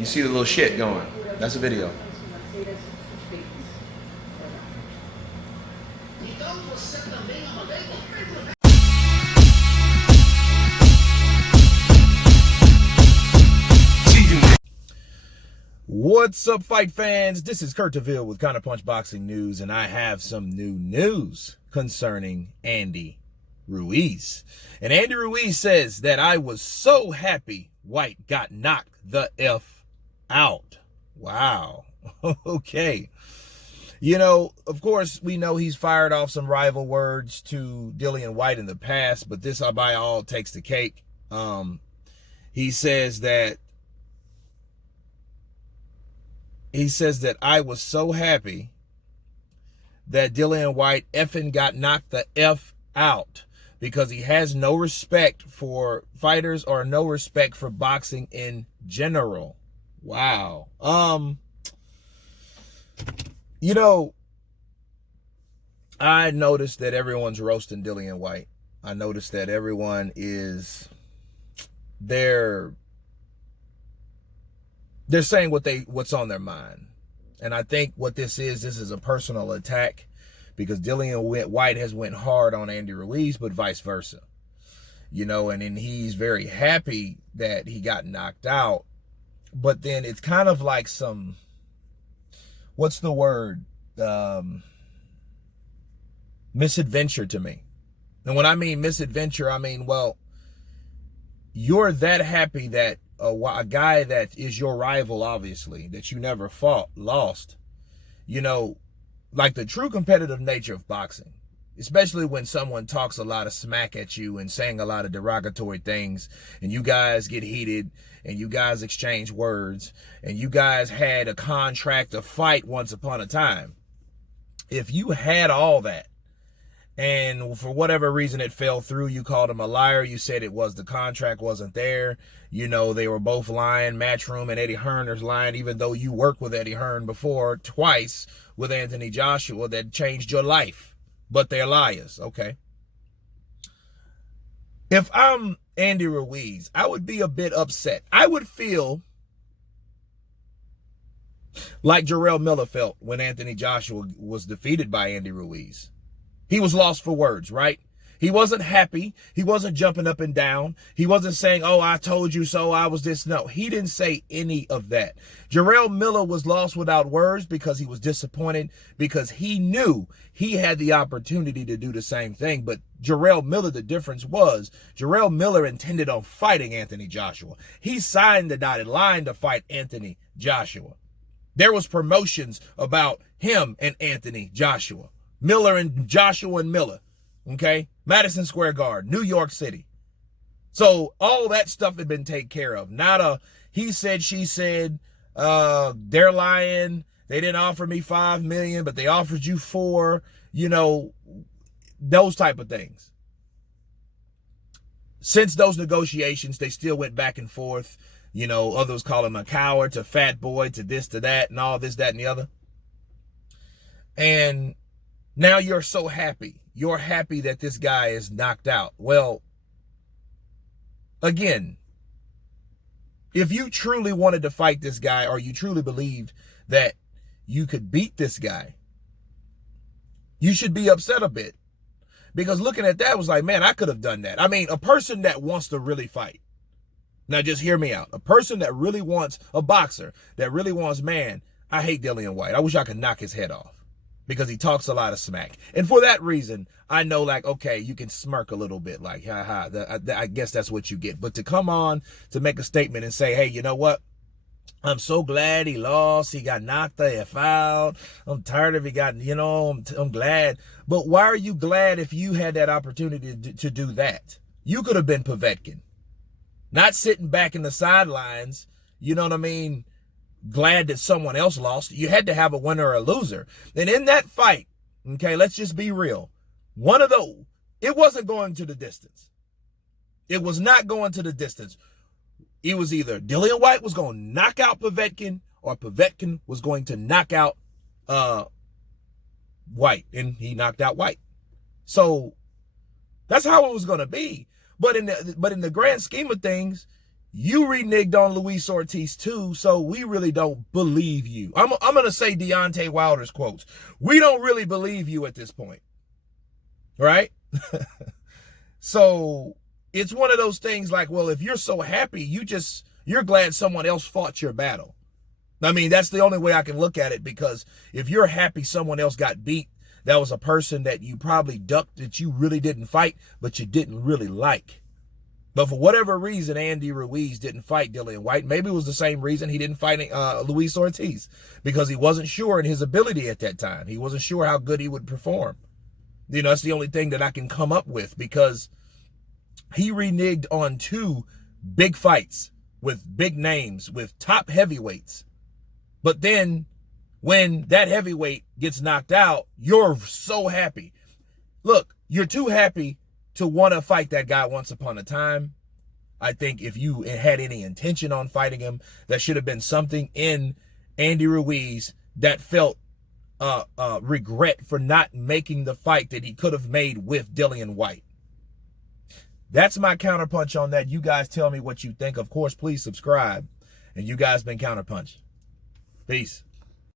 You see the little shit going. That's a video. What's up, fight fans? This is Kurt DeVille with Counterpunch Boxing News, and I have some new news concerning Andy Ruiz. And Andy Ruiz says that I was so happy Whyte got knocked the F out. Wow. Okay. You know, of course, we know he's fired off some rival words to Dillian Whyte in the past, but this by all takes the cake. He says that I was so happy that Dillian Whyte effing got knocked the F out because he has no respect for fighters or no respect for boxing in general. Wow. You know, I noticed that everyone's roasting Dillian Whyte. I noticed that everyone is they're saying what's on their mind. And I think what this is a personal attack because Dillian Whyte has went hard on Andy Ruiz, but vice versa. You know, and then he's very happy that he got knocked out. But then it's kind of like some, what's the word? Misadventure to me. And when I mean misadventure, I mean, well, you're that happy that a guy that is your rival, obviously, that you never lost, you know, like the true competitive nature of boxing, especially when someone talks a lot of smack at you and saying a lot of derogatory things and you guys get heated and you guys exchange words and you guys had a contract to fight once upon a time. If you had all that, and for whatever reason it fell through, you called him a liar. You said it was the contract wasn't there. You know, they were both lying. Matchroom and Eddie Hearn's lying, even though you worked with Eddie Hearn before twice with Anthony Joshua that changed your life. But they're liars. Okay. If I'm Andy Ruiz, I would be a bit upset. I would feel like Jarrell Miller felt when Anthony Joshua was defeated by Andy Ruiz. He was lost for words, right? He wasn't happy. He wasn't jumping up and down. He wasn't saying, oh, I told you so, I was this. No, he didn't say any of that. Jarrell Miller was lost without words because he was disappointed because he knew he had the opportunity to do the same thing. But Jarrell Miller, the difference was Jarrell Miller intended on fighting Anthony Joshua. He signed the dotted line to fight Anthony Joshua. There was promotions about him and Anthony Joshua. Miller and Joshua and Miller, okay? Madison Square Garden, New York City. So all that stuff had been taken care of. Not a he said, she said, they're lying. They didn't offer me $5 million, but they offered you $4 million, you know, those type of things. Since those negotiations, they still went back and forth. You know, others call him a coward, to fat boy, to this, to that, and all this, that, and the other. And now you're so happy. You're happy that this guy is knocked out. Well, again, if you truly wanted to fight this guy or you truly believed that you could beat this guy, you should be upset a bit. Because looking at that was like, man, I could have done that. I mean, a person that wants to really fight. Now, just hear me out. A person that really wants, a boxer that really wants, man, I hate Dillian Whyte. I wish I could knock his head off. Because he talks a lot of smack. And for that reason, I know, like, okay, you can smirk a little bit, like, I guess that's what you get. But to come on to make a statement and say, hey, you know what? I'm so glad he lost. He got knocked the F out. I'm tired of he got, you know, I'm glad. But why are you glad if you had that opportunity to do that? You could have been Povetkin. Not sitting back in the sidelines, you know what I mean? Glad that someone else lost. You had to have a winner or a loser. And in that fight, okay, let's just be real. One of those, it wasn't going to the distance. It was not going to the distance. It was either Dillian Whyte was going to knock out Povetkin or Povetkin was going to knock out Whyte. And he knocked out Whyte. So that's how it was going to be. But in the grand scheme of things, You reneged on Luis Ortiz too, so we really don't believe you. I'm going to say Deontay Wilder's quotes. We don't really believe you at this point. Right? So it's one of those things like, well, if you're so happy, you're glad someone else fought your battle. I mean, that's the only way I can look at it, because if you're happy someone else got beat, that was a person that you probably ducked, that you really didn't fight, but you didn't really like. But for whatever reason, Andy Ruiz didn't fight Dillian Whyte. Maybe it was the same reason he didn't fight Luis Ortiz, because he wasn't sure in his ability at that time. He wasn't sure how good he would perform. You know, that's the only thing that I can come up with, because he reneged on 2 big fights with big names, with top heavyweights. But then when that heavyweight gets knocked out, you're so happy. Look, you're too happy to want to fight that guy once upon a time. I think if you had any intention on fighting him, there should have been something in Andy Ruiz that felt regret for not making the fight that he could have made with Dillian Whyte. That's my counterpunch on that. You guys tell me what you think. Of course, please subscribe. And you guys been Counterpunch. Peace.